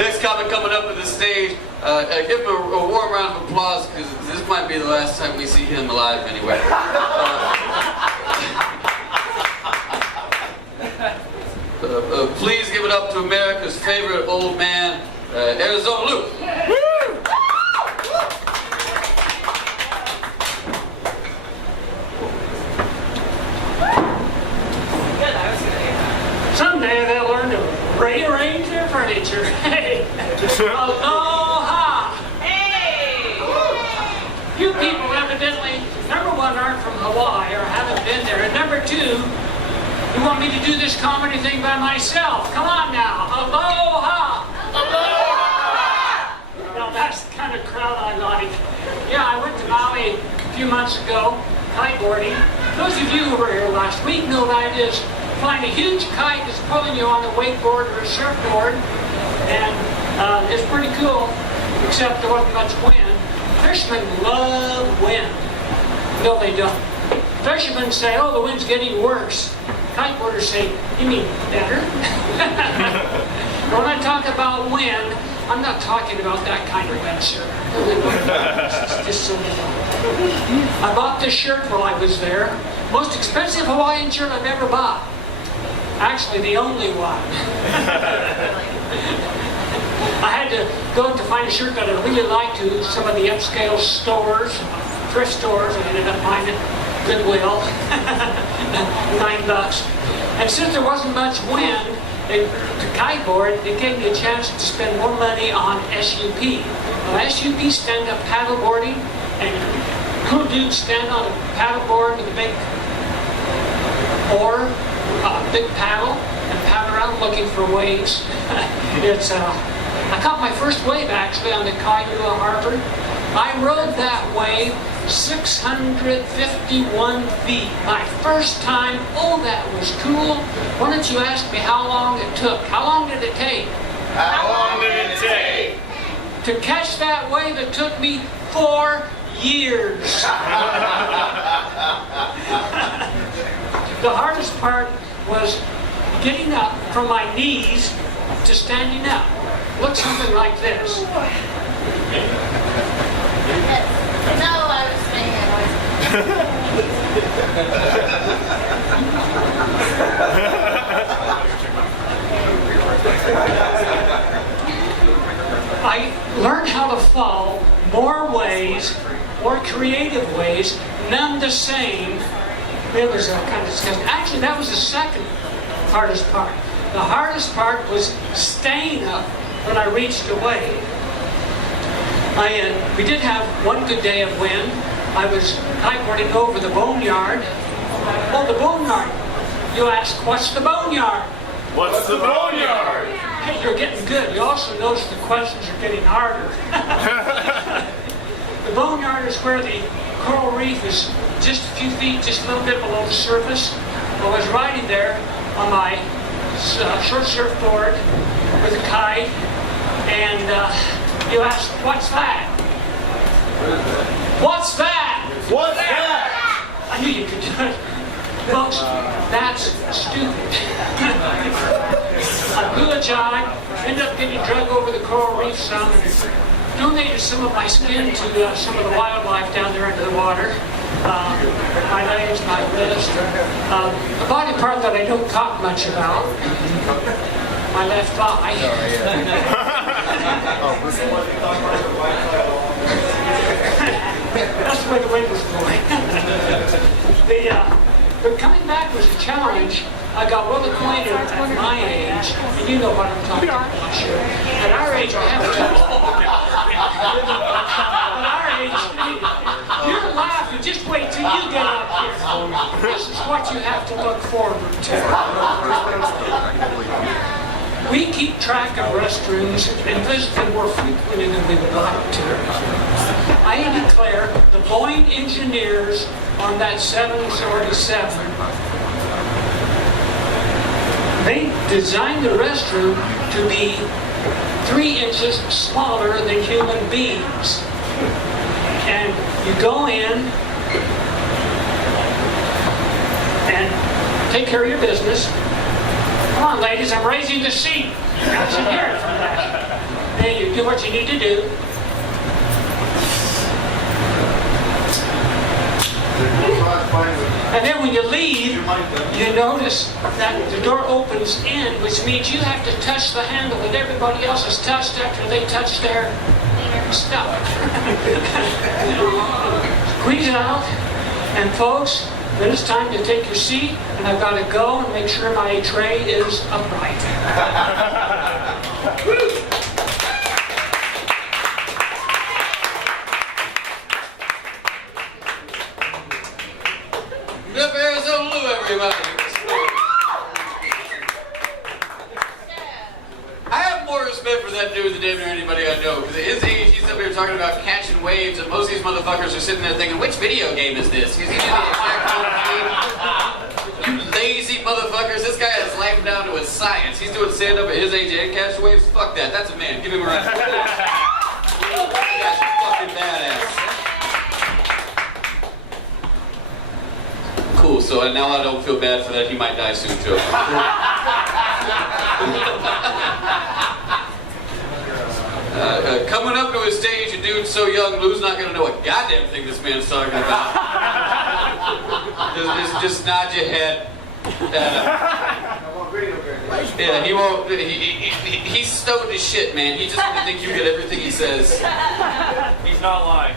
Next comic coming up to the stage. Give him a warm round of applause, because this might be the last time we see him alive anyway. Please give it up to America's favorite old man, Arizona Luke. Someday they'll learn to rearrange their furniture. Hey! Aloha! Hey! You people evidently, number one, aren't from Hawaii or haven't been there, and number two, you want me to do this comedy thing by myself. Come on now. Aloha! Aloha! Now that's the kind of crowd I like. Yeah, I went to Maui a few months ago, kiteboarding. Those of you who were here last week know that is find a huge kite that's pulling you on a wakeboard or a surfboard, and it's pretty cool, except there wasn't much wind. Fishermen love wind. No, they don't. Fishermen say, oh, the wind's getting worse. Kiteboarders say, you mean better? When I talk about wind, I'm not talking about that kind of wind, sir. It's just so little. I bought this shirt while I was there. Most expensive Hawaiian shirt I've ever bought. Actually, the only one. I had to go to find a shirt that I really liked to some of the upscale stores, thrift stores. I ended up finding Goodwill, $9. And since there wasn't much wind to kiteboard, it gave me a chance to spend more money on SUP. Now, SUP stand-up paddleboarding, and cool dudes stand on a paddleboard with a big oar, big paddle, and paddle around looking for waves. I caught my first wave actually on the Kailua Harbor. I rode that wave 651 feet. My first time. Oh, that was cool. Why don't you ask me how long it took? How long did it take? How long did it take? To catch that wave, it took me 4 years. The hardest part was getting up from my knees to standing up. Look something like this. No, I was saying I learned how to fall more ways, more creative ways, none the same. It was kind of disgusting. Actually, that was the second hardest part. The hardest part was staying up when I reached a wave. We did have one good day of wind. I was kiteboarding over the Boneyard. Oh, the Boneyard. You ask, what's the Boneyard? What's the Boneyard? Hey, you're getting good. You also notice the questions are getting harder. The Boneyard is where the coral reef is just a few feet, just a little bit below the surface. I was riding there on my short surfboard with a kite, and you ask, what's that? What's that? What's that? I knew you could do it. Folks, that's stupid. I blew a jibe, ended up getting drug over the coral reef some, and donated some of my skin to some of the wildlife down there under the water. My legs, my wrist, a body part that I don't talk much about, my left thigh. That's the way the wind was blowing. But coming back was a challenge. I got well acquainted at my age, and you know what I'm talking about, I'm sure. At our age, I have to. At our age, you're laughing. Just wait till you get up here. This is what you have to look forward to. We keep track of restrooms and visit them more frequently than we would like to. I declare the Boeing engineers on that 747, they designed the restroom to be 3 inches smaller than human beings. And you go in and take care of your business. Come on, ladies, I'm raising the seat. I should hear it from that. You do what you need to do. And then when you leave, you notice that the door opens in, which means you have to touch the handle that everybody else has touched after they touch their stuff. Squeeze it out, and folks, then it's time to take your seat, and I've got to go and make sure my tray is upright. Up Arizona Lou, everybody. I have more respect for that dude than damn near anybody I know. Because at his age, he's up here talking about catching waves, and most of these motherfuckers are sitting there thinking, which video game is this? Because he did the exact same thing. You lazy motherfuckers. This guy has life down to his science. He's doing stand-up at his age and catch waves. Fuck that. That's a man. Give him a round. That guy's fucking badass. Cool, so now I don't feel bad for that. He might die soon, Joe. Coming up to his stage, a dude so young, Lou's not gonna know a goddamn thing this man's talking about. just nod your head. Yeah, he won't. He's stoned as shit, man. He just gonna think you get everything he says. He's not lying.